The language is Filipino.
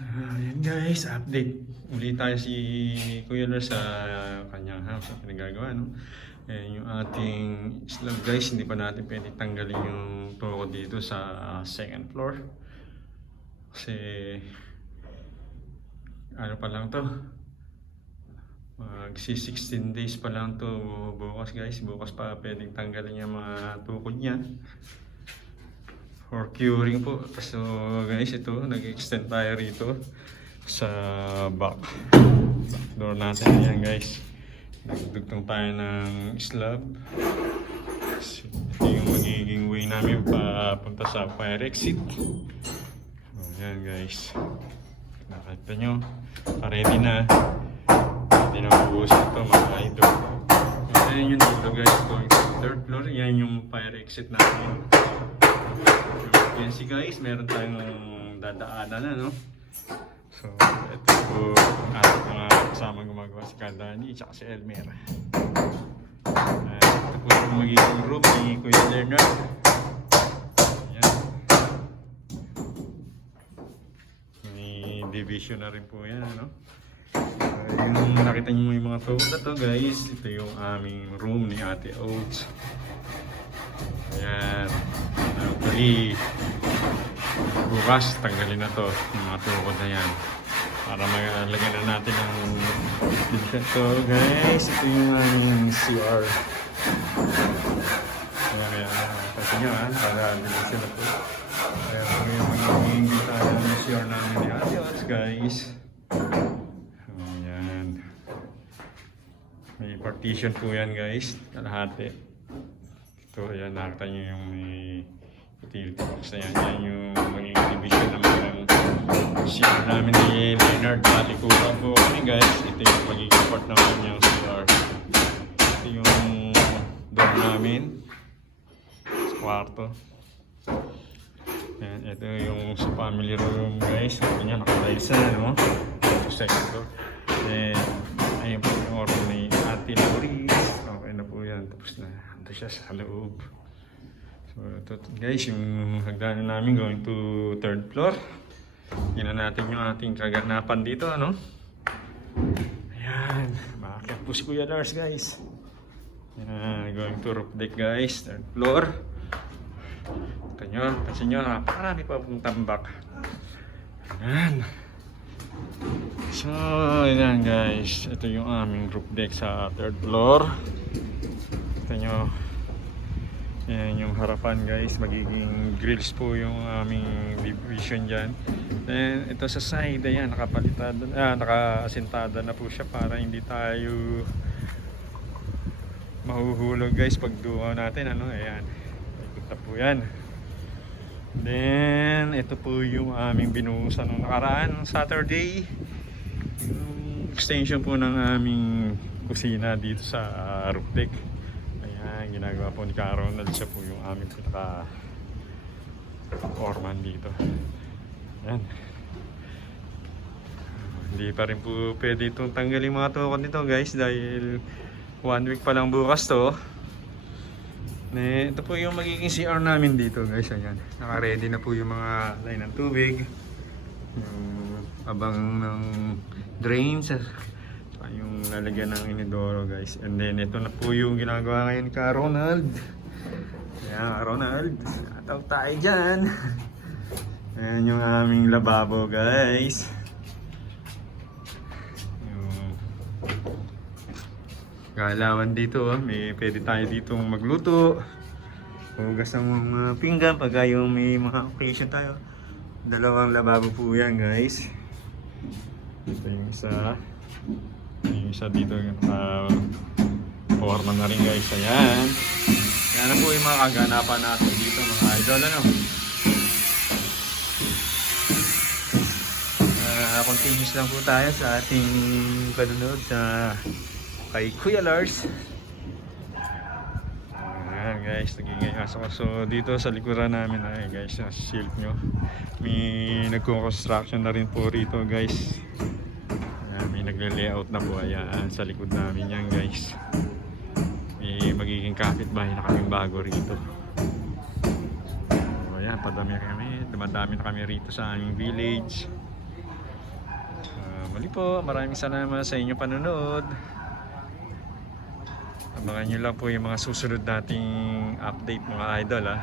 Ayan guys, update. Uli tayo si Kuya Lars sa kanyang house at pinagagawa, no? Ayan yung ating slab guys, hindi pa natin pwede tanggalin yung toko dito sa ah, second floor. Kasi, ano pa lang to? Mag 16 days pa lang to bukas guys. Bukas pa pwedeng tanggalin yung mga tukod niya for curing po. So guys, ito, nag-extend tayo rito sa back, door natin. Ayan guys. Nagdugtong tayo ng slab. So, ito yung magiging way namin papunta sa fire exit. Ayan guys. Nakita nyo, ready na. Ready na mabuhos ito mga idol. Ayan yung dito guys, going to third floor. Yan yung fire exit namin. Yan si guys, meron tayong dadaanan na, no? So, ito po ating mga kasama gumagawa si Kandani at si Elmer. Uh, ito po yung magiging room ni Kuya Leonard. Yan. May division na rin po yan, ano? Uh, yung nakita niyo yung mga phone na to guys, ito yung aming room ni Ate Oats. Ayan. Actually, bukas tanggalin na to. Mga tukod na yan. Para malagyan na natin ang dito so guys ito yung aming CR ayan kasi nyo ha para bilisan na to. Kaya po yung magiging tayo ng CR namin ni Ate Ots guys. Ayan. May partition po yan guys. Kalahati. Ito, ayan, nakita nyo yung may box na yan. Yan yung magiging division ng mga CR namin ni Leonard. Talikuran po kami guys. Ito yung magiging part ng kanyang CR. Ito yung door namin. Sa kwarto. Ayan, ito yung sa family room guys. Sabi niya, nakatiles na, no? Ito second door. Then, ayun po yung order ni Ate Laurie. Okay na po yan. Tapos na. Ando siya sa loob. So, ito, guys, yung hagdanan namin going to third floor. Na natin yung ating kaganapan dito, ano? Ayan. Makakit po si Kuya Lars, guys. Yan, going to roof deck, guys. Third floor. Ito nyo, pansin nyo, napakarami pa pong tambak. Ayan. So, ayan guys. Ito yung aming roof deck sa third floor. Ito nyo. Ayan yung harapan guys. Magiging grills po yung aming division dyan. Then, ito sa side, ayan, nakapalitada, ah, nakasintada na po siya para hindi tayo mahuhulog guys pag duwa natin. Ano, ayan. Ikot na po yan. Then, ito po yung aming binuhusan nung nakaraan Saturday. Yung extension po ng aming kusina dito sa uh, roof. Ayan, ginagawa po ni Caronald. Siya po yung aming pinaka foreman dito. Ayan. Hindi pa rin po pwede itong tanggalin mga tukod nito guys dahil one week pa lang bukas to. Ne, ito po yung magiging CR namin dito guys. Ayan. Naka-ready na po yung mga line ng tubig. Yung abang ng drains. Lalagyan ng inidoro guys. And then ito na po yung ginagawa ngayon ka Ronald. Ayan, Ronald. Atawag tayo dyan. Ayan yung aming lababo guys. Yung Galawan dito, oh. may pwede tayo dito magluto. Hugas ng mga pinggan pag yung may mga occasion tayo. Dalawang lababo po yan guys. Ito yung isa. Yung isa dito yung naka forma na rin guys. Ayan. Yan na po yung mga kaganapan natin dito mga idol. Ano? Ah, continuous lang po tayo sa ating panunod sa kay Kuya Lars. Guys, nagingay aso ko. So dito sa likuran namin ay guys, sa shield nyo. May nagko-construction na rin po rito guys. May nagle-layout na po. Ayan, sa likod namin yan guys. May magiging kapitbahay na kaming bago rito. So ayan, padami kami. Dumadami na kami rito sa aming village. Muli po, maraming salamat sa inyong panonood. Abangan nyo lang po yung mga susunod nating update mga idol ha.